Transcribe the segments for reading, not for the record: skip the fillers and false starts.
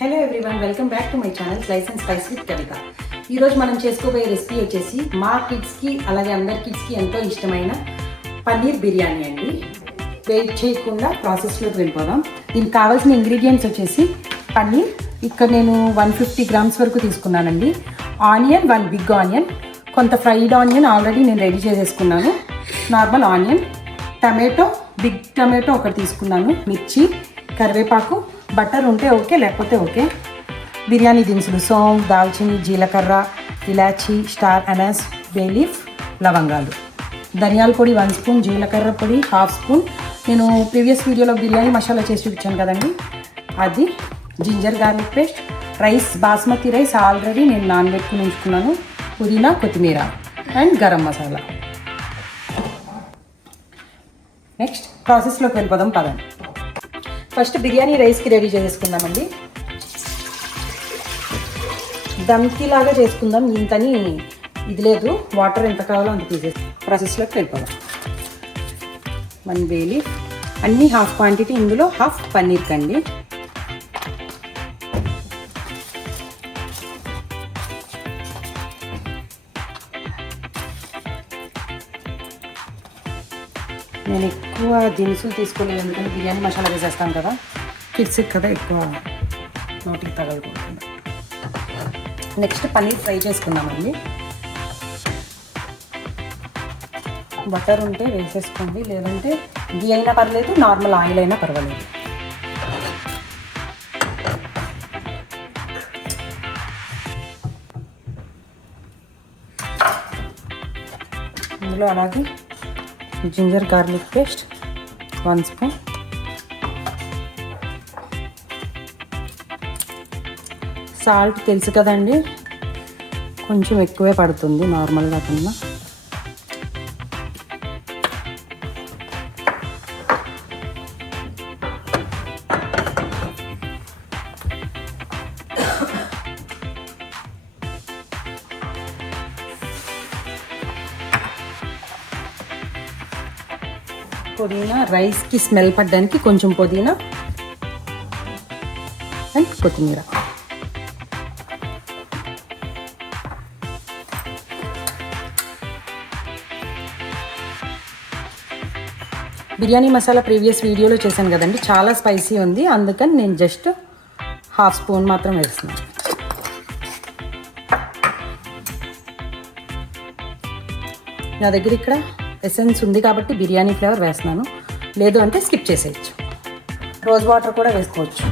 Hello everyone, welcome back to my channel slice and spice with Kavitha. ఈరోజు మనం చేసుకోబోయే recipe వచ్చేసి మా కిడ్స్కి అలాగే అందరి కిడ్స్కి ఎంతో ఇష్టమైన పన్నీర్ బిర్యానీ అండి. వెయిట్ చేయకుండా ప్రాసెస్లోకి వెళ్ళిపోదాం. దీనికి కావాల్సిన ఇంగ్రీడియంట్స్ వచ్చేసి పన్నీర్. ఇక్కడ నేను 150 గ్రామ్స్ వరకు తీసుకున్నానండి. ఆనియన్, 1 బిగ్ ఆనియన్, కొంత ఫ్రైడ్ ఆనియన్ ఆల్రెడీ నేను రెడీ చేసేసుకున్నాను. Normal onion, tomato, big tomato ఒకటి తీసుకున్నాను, మిర్చి, కరివేపాకు, బటర్ ఉంటే ఓకే, లేకపోతే ఓకే. బిర్యానీ దినుసులు సోంఫ్, దాల్చిని, జీలకర్ర, ఇలాచీ, స్టార్ అనస్, బే లీఫ్, లవంగాలు, ధనియాల పొడి 1 స్పూన్, జీలకర్ర పొడి 1/2 స్పూన్. నేను ప్రీవియస్ వీడియోలో బిర్యానీ మసాలా చేసి చూపించాను కదండి, అది. Ginger garlic paste, rice, basmati rice already నేను నానబెట్టుకుని ఉంచుకున్నాను, పుదీనా, కొత్తిమీర అండ్ గరం మసాలా. నెక్స్ట్ ప్రాసెస్లోకి వెళ్ళిపోదాం పదండి. ఫస్ట్ బిర్యానీ రైస్కి రెడీ చేసుకుందామండి. దమ్కి లాగా చేసుకుందాం, ఇంతని ఇది లేదు, వాటర్ ఎంత కావాలో అంత తీసేసి ప్రాసెస్లోకి వెళ్ళిపోదాం. 1 బే లీఫ్, అన్నీ హాఫ్ క్వాంటిటీ, ఇందులో హాఫ్ పన్నీర్ కండి. నేను ఎక్కువ దినుసులు తీసుకోలేదు, ఎందుకంటే బిర్యానీ మసాలా వేసేస్తాను కదా, కిడ్స్ కదా ఎక్కువ నోటికి తగలకుండా. నెక్స్ట్ పన్నీర్ ఫ్రై చేసుకుందామండి. బటర్ ఉంటే వేసేసుకోండి, లేదంటే గీ అయినా పర్లేదు, నార్మల్ ఆయిల్ అయినా పర్వాలేదు. ఇందులో అలాగే ginger garlic paste 1 spoon, salt తెలుసు కదండి, కొంచెం ఎక్కువే పడుతుంది నార్మల్గా కన్నా. పుదీనా, రైస్కి స్మెల్ పడడానికి కొంచెం పుదీనా అండ్ కొత్తిమీర. బిర్యానీ మసాలా ప్రీవియస్ వీడియోలో చేశాను కదండి, చాలా స్పైసీ ఉంది, అందుకని నేను జస్ట్ 1/2 స్పూన్ మాత్రం వేస్తున్నాను. నా దగ్గర ఇక్కడ ఎసెన్స్ ఉంది కాబట్టి బిర్యానీ ఫ్లేవర్ వేస్తున్నాను, లేదు అంటే స్కిప్ చేసేయచ్చు. రోజ్ వాటర్ కూడా వేసుకోవచ్చు,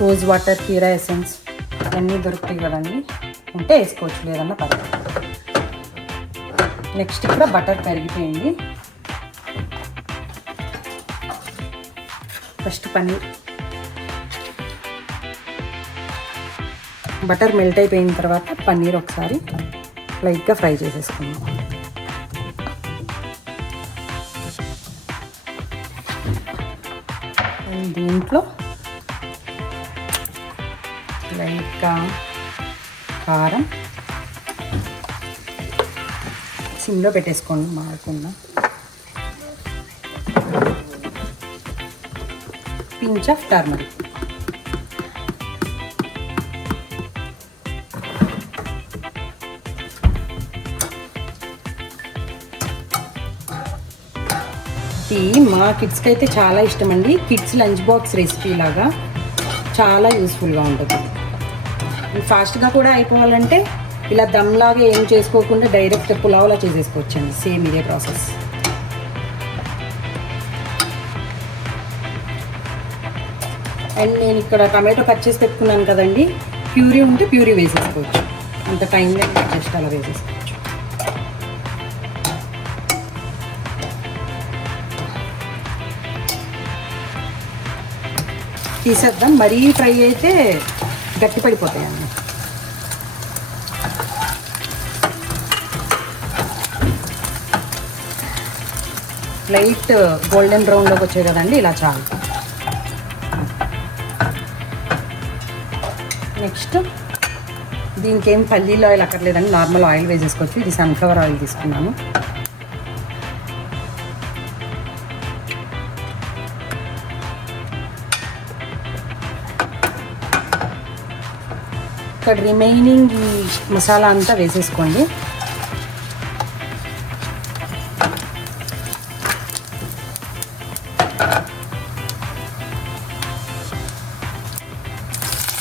రోజ్ వాటర్, కీరా ఎసెన్స్ అన్నీ దొరుకుతాయి కదండి, ఉంటే వేసుకోవచ్చు, లేదన్నా పర్లేదు. నెక్స్ట్ ఇక్కడ బటర్ కరిగిపోయింది. ఫస్ట్ పన్నీర్, బటర్ మెల్ట్ అయిపోయిన తర్వాత పన్నీర్ ఒకసారి లైట్గా ఫ్రై చేసేసుకుందాం. దీంట్లో లైట్గా కారం, సిమ్లో పెట్టేసుకోండి మాడకుండా, పించ్ ఆఫ్ టర్మరిక్, ఇది మా కిడ్స్కి అయితే చాలా ఇష్టం అండి. కిడ్స్ లంచ్ బాక్స్ రెసిపీ లాగా చాలా యూస్ఫుల్గా ఉంటుంది. ఫాస్ట్గా కూడా అయిపోవాలంటే ఇలా దమ్లాగా ఏం చేసుకోకుండా డైరెక్ట్ పులావ్లా చేసేసుకోవచ్చండి, సేమ్ ఇదే ప్రాసెస్. అండ్ నేను ఇక్కడ టమాటో కట్ చేసి పెట్టుకున్నాను కదండి, ప్యూరీ ఉంటే ప్యూరీ వేసేసుకోవచ్చు, అంత టైం లేదు, జస్ట్ అలా వేసేసుకోవచ్చు. తీసేద్దాం, మరీ ఫ్రై అయితే గట్టి పడిపోతాయండి. లైట్ గోల్డెన్ బ్రౌన్లోకి వచ్చాయి కదండి, ఇలా చాలు. నెక్స్ట్ దీనికి ఏం పల్లీలు ఆయిల్ అక్కర్లేదండి, నార్మల్ ఆయిల్ వేసేసుకోవచ్చు. ఇది సన్ఫ్లవర్ ఆయిల్ తీసుకున్నాను. ఇక్కడ రిమైనింగ్ ఈ మసాలా అంతా వేసేసుకోండి.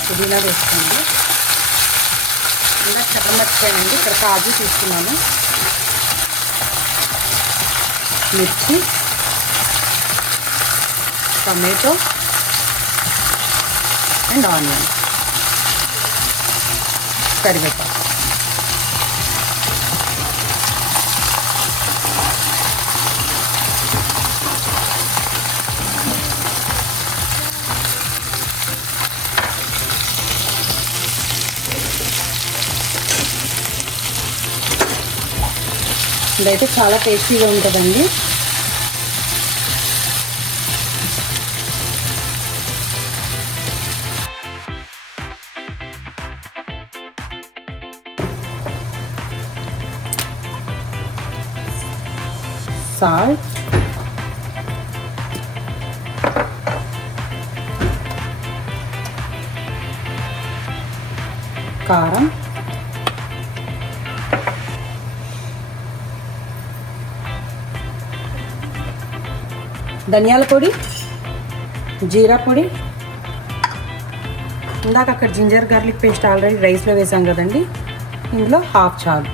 పుదీనా వేసుకోండి. ఇంకా చెప్పమర్చిపోయానండి, ఇక్కడ కాజు తీసుకున్నాను, మిర్చి, టమాటో అండ్ ఆనియన్, కరివేపాకు. ఇదైతే చాలా టేస్టీగా ఉంటుందండి. సాల్ట్, కారం, ధనియాల పొడి, జీరా పొడి, ఇందాక అక్కడ జింజర్ గార్లిక్ పేస్ట్ ఆల్రెడీ రైస్లో వేసాం కదండి, ఇందులో హాఫ్ చాలు,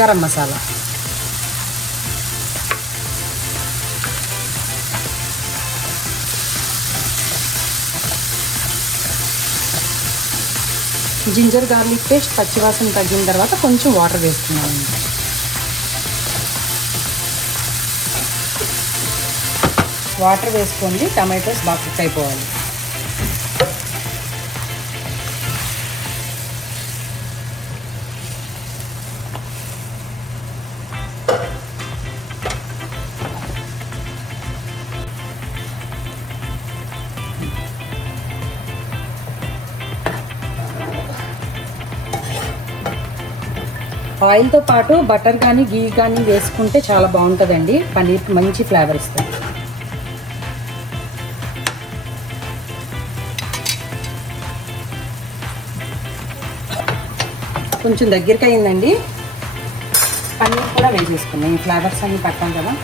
garam masala, ginger garlic paste పచ్చివాసన తగ్గిన తర్వాత కొంచెం వాటర్ వేస్తున్నాను. వాటర్ వేసుకోండి, టమాటోస్ బాగా కుక్ అయిపోవాలి. ఆయిల్తో పాటు బటర్ కానీ గీ కానీ వేసుకుంటే చాలా బాగుంటుందండి. పన్నీర్ మంచి ఫ్లేవర్ ఇస్తుంది. కొంచెం దగ్గరికి అయిందండి, పన్నీర్ కూడా వేసేసుకున్నాం. ఈ ఫ్లేవర్స్ అన్నీ పట్టాం కదా.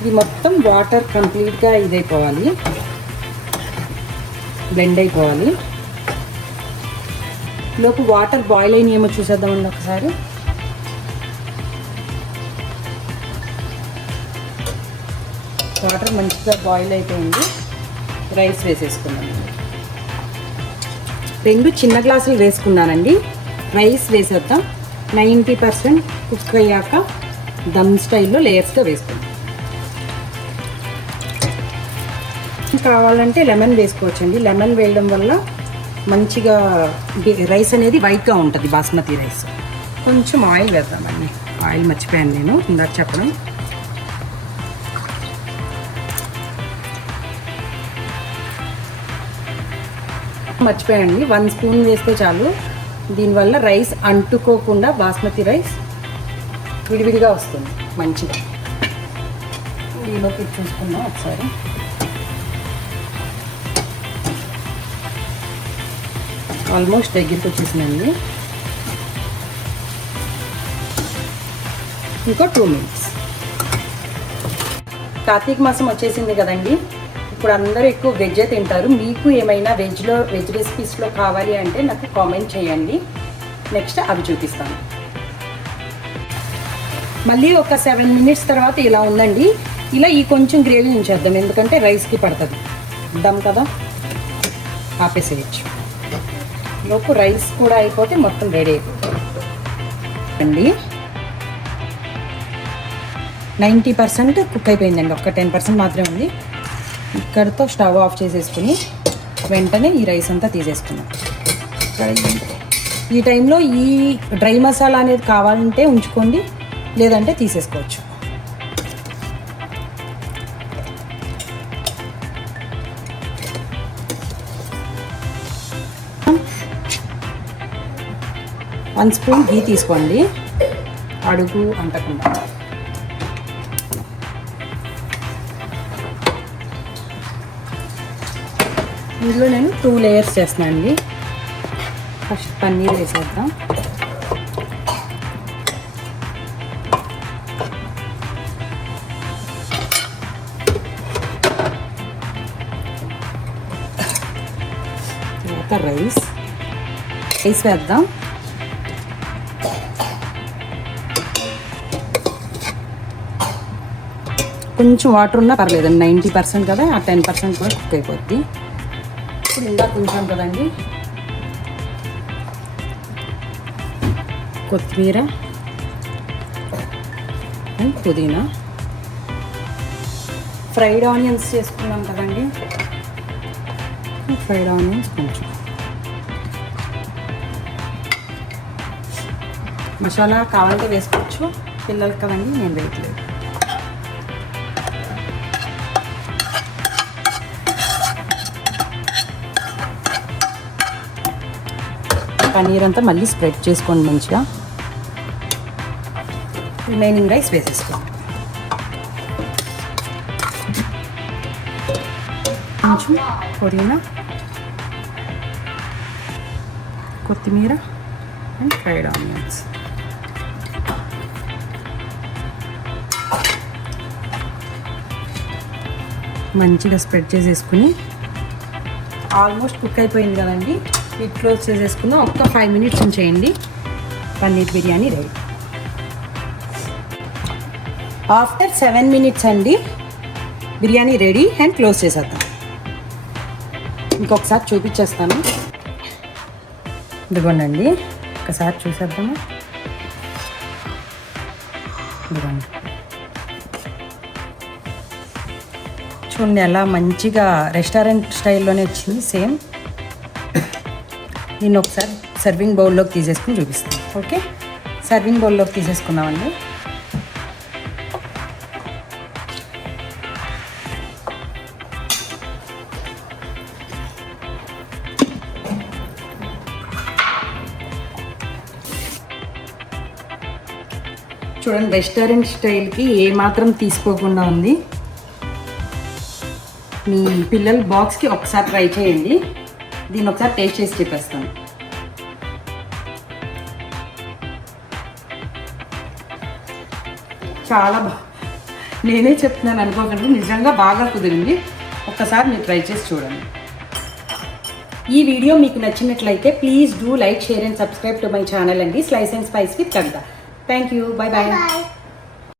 ఇది మొత్తం వాటర్ కంప్లీట్గా ఇదైపోవాలి, బ్లెండ్ అయిపోవాలి. లోపు వాటర్ బాయిల్ అయినాయేమో చూసేద్దామండి ఒకసారి. వాటర్ మంచిగా బాయిల్ అయిపోయింది. రైస్ వేసేసుకున్నాను. 2 చిన్న గ్లాసులు వేసుకున్నానండి. రైస్ వేసేద్దాం. 90% కుక్ అయ్యాక దమ్ స్టైల్లో లేయర్స్గా వేసుకుందాం. కావాలంటే లెమన్ వేసుకోవచ్చండి. లెమన్ వేయడం వల్ల మంచిగా రైస్ అనేది వైట్గా ఉంటుంది, బాస్మతి రైస్. కొంచెం ఆయిల్ వేద్దామండి. ఆయిల్ మర్చిపోయాను నేను ఇందాక చెప్పడం. మర్చిపోయండి, 1 స్పూన్ వేస్తే చాలు. దీనివల్ల రైస్ అంటుకోకుండా బాస్మతి రైస్ విడివిడిగా వస్తుంది మంచిగా. దీనిలోకి చూసుకుందాం ఒకసారి. ఆల్మోస్ట్ దగ్గరికి వచ్చేసిందండి. ఇంకో 2 మినిట్స్. కార్తీక మాసం వచ్చేసింది కదండి. ఇప్పుడు అందరూ ఎక్కువ వెజ్ తింటారు. మీకు ఏమైనా వెజ్ రెసిపీస్లో కావాలి అంటే నాకు కామెంట్ చేయండి. నెక్స్ట్ అవి చూపిస్తాను. మళ్ళీ ఒక 7 మినిట్స్ తర్వాత ఇలా ఉందండి. ఇలా ఈ కొంచెం గ్రేవీ ఉంచేద్దాం, ఎందుకంటే రైస్కి పడుతుంది. దమ్ కదా, ఆపేసేయచ్చు. లోపు రైస్ కూడా అయిపోతే మొత్తం రెడీ అయిపోతుంది. 90% కుక్ అయిపోయిందండి. ఒక్క 10% మాత్రమే ఉంది. ఇక్కడితో స్టవ్ ఆఫ్ చేసేసుకుని వెంటనే ఈ రైస్ అంతా తీసేసుకున్నాం. ఈ టైంలో ఈ డ్రై మసాలా అనేది కావాలంటే ఉంచుకోండి, లేదంటే తీసేసుకోవచ్చు. వన్ స్పూన్ ఘీ తీసుకోండి, అడుగు అంటకుండా. ఇందులో నేను 2 లేయర్స్ చేస్తున్నాను అండి. ఫస్ట్ పన్నీర్ వేసేద్దాం. తర్వాత రైస్ వేద్దాం. కొంచెం వాటర్ ఉన్నా పర్లేదండి, 90% కదా, ఆ 10% కూడా కుక్ అయిపోద్ది. ఇప్పుడు ఇందాక కొంచెం కదండి కొత్తిమీర అండ్ పుదీనా, ఫ్రైడ్ ఆనియన్స్ చేసుకున్నాం కదండి, ఫ్రైడ్ ఆనియన్స్ కొంచెం, మసాలా కావాలంటే వేసుకోవచ్చు, పిల్లలకి కదండి నేను వేయట్లేదు. పన్నీర్ అంతా మళ్ళీ స్ప్రెడ్ చేసుకోండి మంచిగా. రిమైనింగ్ రైస్ వేసేసుకోండి. కొంచెం పుదీనా, కొత్తిమీర అండ్ ఫ్రైడ్ ఆనియన్స్. మంచిగా స్ప్రెడ్ చేసేసుకుని, ఆల్మోస్ట్ కుక్ అయిపోయింది కదండి, ఇది క్లోజ్ చేసేసుకుందాం. ఒక్క 5 minutes ఉంచేయండి, paneer biryani ready. After 7 minutes అండి బిర్యానీ రెడీ అండ్ క్లోజ్ చేసేద్దాం. ఇంకొకసారి చూపించేస్తాను, ఇదిగోండి, ఒకసారి చూసేద్దాము. ఇదిగోండి, చూడండి ఎలా మంచిగా రెస్టారెంట్ స్టైల్లోనే వచ్చింది సేమ్. దీన్ని ఒకసారి సర్వింగ్ బౌల్లోకి తీసేసుకుని చూపిస్తాను. ఓకే, సర్వింగ్ బౌల్లోకి తీసేసుకున్నామండి. చూడండి రెస్టారెంట్ స్టైల్కి ఏమాత్రం తీసుకోకుండా ఉంది. మీ పిల్లల బాక్స్కి ఒకసారి ట్రై చేయండి. దీన్ని ఒకసారి టేస్ట్ చేసి చెప్పేస్తాను. చాలా నేనే చెప్తున్నాను అనుకోకండి, నిజంగా బాగా కుదిరింది. ఒక్కసారి మీరు ట్రై చేసి చూడండి. ఈ వీడియో మీకు నచ్చినట్లయితే please do like, share and subscribe to my channel అండి, slice and spice with Kavitha. Thank you, bye bye.